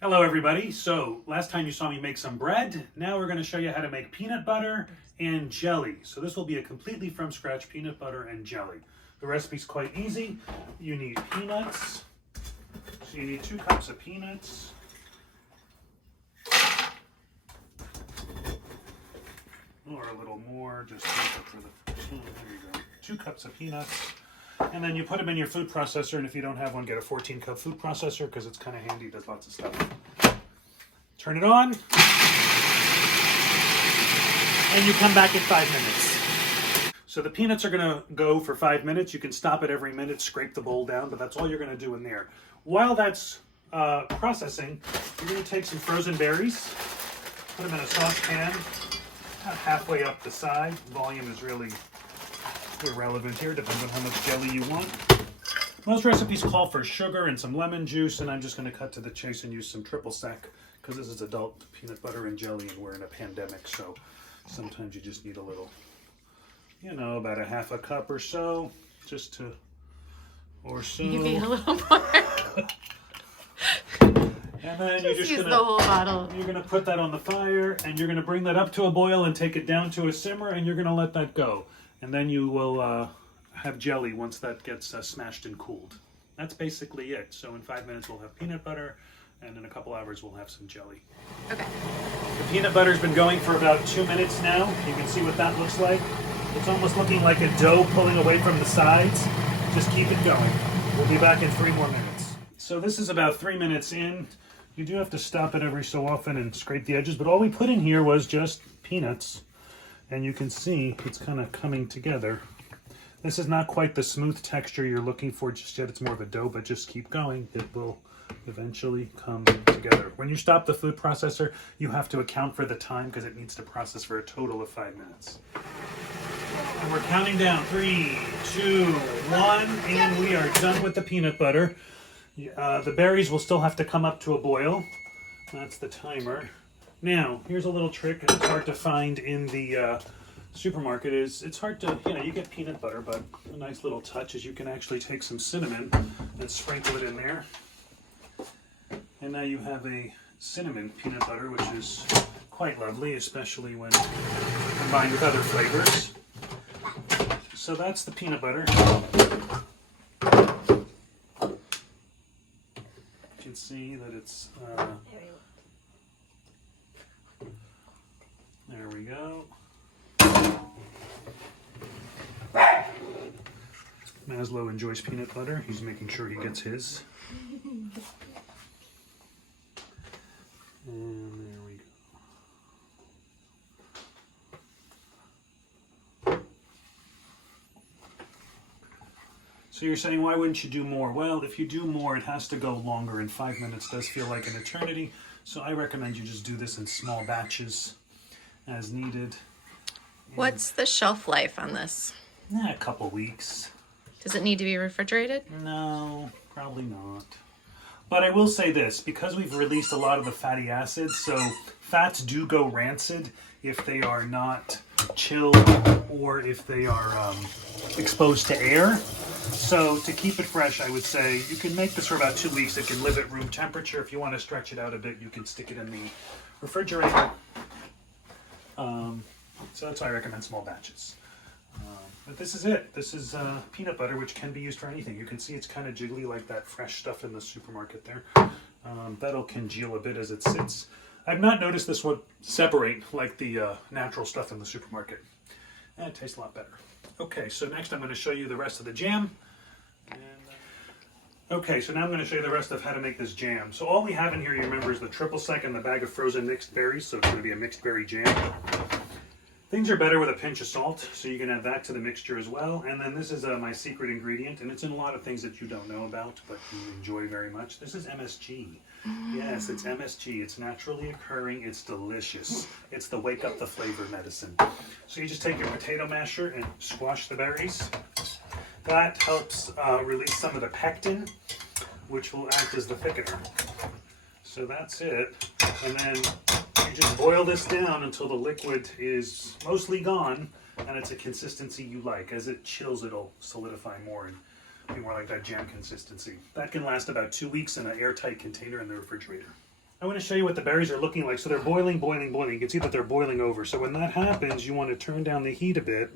Hello everybody. So last time you saw me make some bread. Now we're going to show you how to make peanut butter and jelly. So this will be a completely from scratch peanut butter and jelly. The recipe's quite easy. You need peanuts. So you need 2 cups of peanuts. Or a little more, just for the, there you go. 2 cups of peanuts. And then you put them in your food processor, and if you don't have one, get a 14-cup food processor because it's kind of handy, it does lots of stuff. Turn it on, and you come back in 5 minutes. So the peanuts are gonna go for 5 minutes. You can stop it every minute, scrape the bowl down, but that's all you're gonna do in there. While that's processing, you're gonna take some frozen berries, put them in a saucepan, about halfway up the side. Volume is really irrelevant here, depends on how much jelly you want. Most recipes call for sugar and some lemon juice, and I'm just going to cut to the chase and use some triple sec because this is adult peanut butter and jelly and we're in a pandemic, so sometimes you just need a little, about a half a cup or so, just to, or so. Maybe a little more. And then you're just use gonna, the whole bottle. You're gonna put that on the fire and you're gonna bring that up to a boil and take it down to a simmer and you're gonna let that go. And then you will have jelly once that gets smashed and cooled. That's basically it. So in 5 minutes we'll have peanut butter, and in a couple hours we'll have some jelly. Okay. The peanut butter's been going for about 2 minutes now. You can see what that looks like. It's almost looking like a dough pulling away from the sides. Just keep it going. We'll be back in 3 more minutes. So this is about 3 minutes in. You do have to stop it every so often and scrape the edges, but all we put in here was just peanuts. And you can see it's kind of coming together. This is not quite the smooth texture you're looking for just yet. It's more of a dough, but just keep going. It will eventually come together. When you stop the food processor, you have to account for the time because it needs to process for a total of 5 minutes. And we're counting down. 3, 2, 1, and we are done with the peanut butter. The berries will still have to come up to a boil. That's the timer. Now, here's a little trick that's hard to find in the supermarket. It's hard to, you get peanut butter, but a nice little touch is you can actually take some cinnamon and sprinkle it in there. And now you have a cinnamon peanut butter, which is quite lovely, especially when combined with other flavors. So that's the peanut butter. You can see that it's... There we go. Maslow enjoys peanut butter. He's making sure he gets his. And there we go. So you're saying, why wouldn't you do more? Well, if you do more, it has to go longer, and 5 minutes does feel like an eternity. So I recommend you just do this in small batches as needed. What's the shelf life on this? A couple weeks. Does it need to be refrigerated? No, probably not. But I will say this, because we've released a lot of the fatty acids, so fats do go rancid if they are not chilled or if they are exposed to air. So to keep it fresh, I would say you can make this for about 2 weeks. It can live at room temperature. If you want to stretch it out a bit, you can stick it in the refrigerator. So that's why I recommend small batches. But this is it. This is peanut butter, which can be used for anything. You can see it's kind of jiggly like that fresh stuff in the supermarket there. That'll congeal a bit as it sits. I've not noticed this one separate like the natural stuff in the supermarket. And it tastes a lot better. Okay, so next I'm going to show you the rest of the jam. Okay, so now I'm going to show you the rest of how to make this jam. So all we have in here, you remember, is the triple sec and the bag of frozen mixed berries, so it's going to be a mixed berry jam. Things are better with a pinch of salt, so you can add that to the mixture as well. And then this is my secret ingredient, and it's in a lot of things that you don't know about, but you enjoy very much. This is MSG. Yes, it's MSG. It's naturally occurring. It's delicious. It's the wake up the flavor medicine. So you just take your potato masher and squash the berries. That helps release some of the pectin, which will act as the thickener. So that's it. And then you just boil this down until the liquid is mostly gone and it's a consistency you like. As it chills, it'll solidify more and be more like that jam consistency. That can last about 2 weeks in an airtight container in the refrigerator. I want to show you what the berries are looking like. So they're boiling, boiling, boiling. You can see that they're boiling over. So when that happens, you want to turn down the heat a bit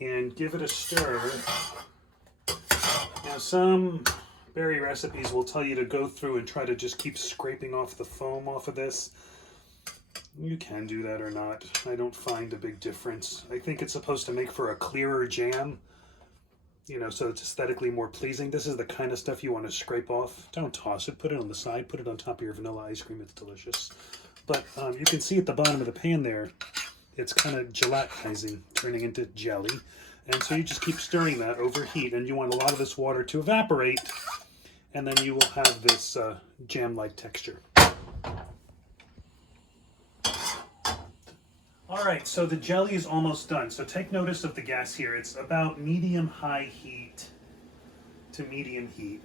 and give it a stir. Now some berry recipes will tell you to go through and try to just keep scraping off the foam off of this. You can do that or not. I don't find a big difference. I think it's supposed to make for a clearer jam, you know, so it's aesthetically more pleasing. This is the kind of stuff you want to scrape off. Don't toss it. Put it on the side. Put it on top of your vanilla ice cream. It's delicious. But you can see at the bottom of the pan there, it's kind of gelatinizing, turning into jelly. And so you just keep stirring that over heat, and you want a lot of this water to evaporate, and then you will have this jam-like texture. All right, so the jelly is almost done. So take notice of the gas here. It's about medium-high heat to medium heat.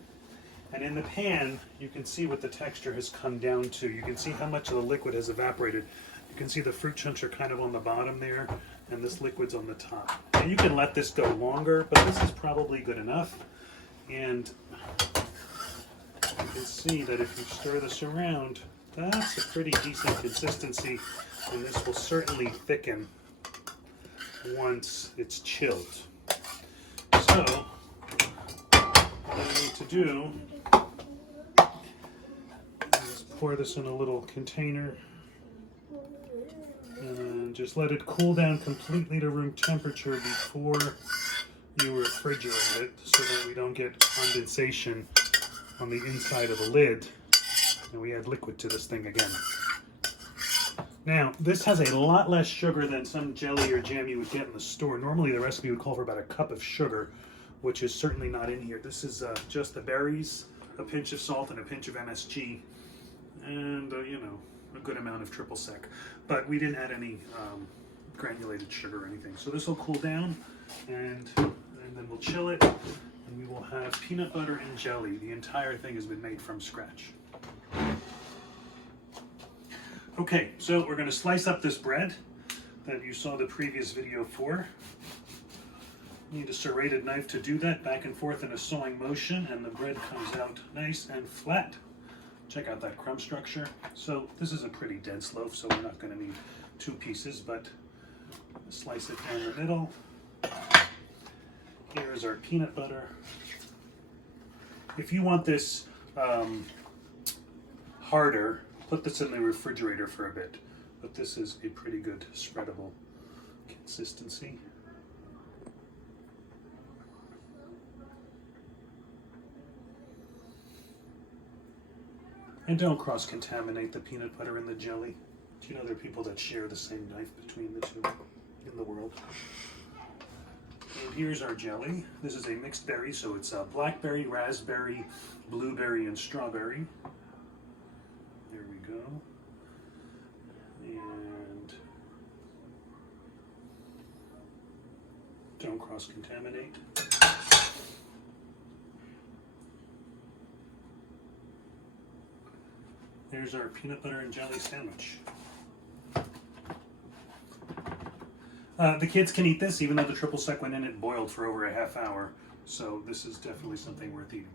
And in the pan, you can see what the texture has come down to. You can see how much of the liquid has evaporated. You can see the fruit chunks are kind of on the bottom there, and this liquid's on the top. And you can let this go longer, but this is probably good enough. And you can see that if you stir this around, that's a pretty decent consistency, and this will certainly thicken once it's chilled. So, what I need to do is pour this in a little container and just let it cool down completely to room temperature before you refrigerate it, so that we don't get condensation on the inside of the lid and we add liquid to this thing again. Now, this has a lot less sugar than some jelly or jam you would get in the store. Normally the recipe would call for about a cup of sugar, which is certainly not in here. This is just the berries, a pinch of salt, and a pinch of MSG, and you know, a good amount of triple sec. But we didn't add any granulated sugar or anything. So this will cool down, and then we'll chill it, and we will have peanut butter and jelly. The entire thing has been made from scratch. Okay, so we're going to slice up this bread that you saw the previous video for. You need a serrated knife to do that, back and forth in a sawing motion, and the bread comes out nice and flat. Check out that crumb structure. So this is a pretty dense loaf, so we're not going to need two pieces, but slice it down the middle. Here is our peanut butter. If you want this harder, put this in the refrigerator for a bit, but this is a pretty good spreadable consistency. And don't cross-contaminate the peanut butter and the jelly. Do you know there are people that share the same knife between the two in the world? And here's our jelly. This is a mixed berry, so it's blackberry, raspberry, blueberry, and strawberry. There we go. And don't cross-contaminate. There's our peanut butter and jelly sandwich. The kids can eat this, even though the triple sec went in it boiled for over a half hour. So this is definitely something worth eating.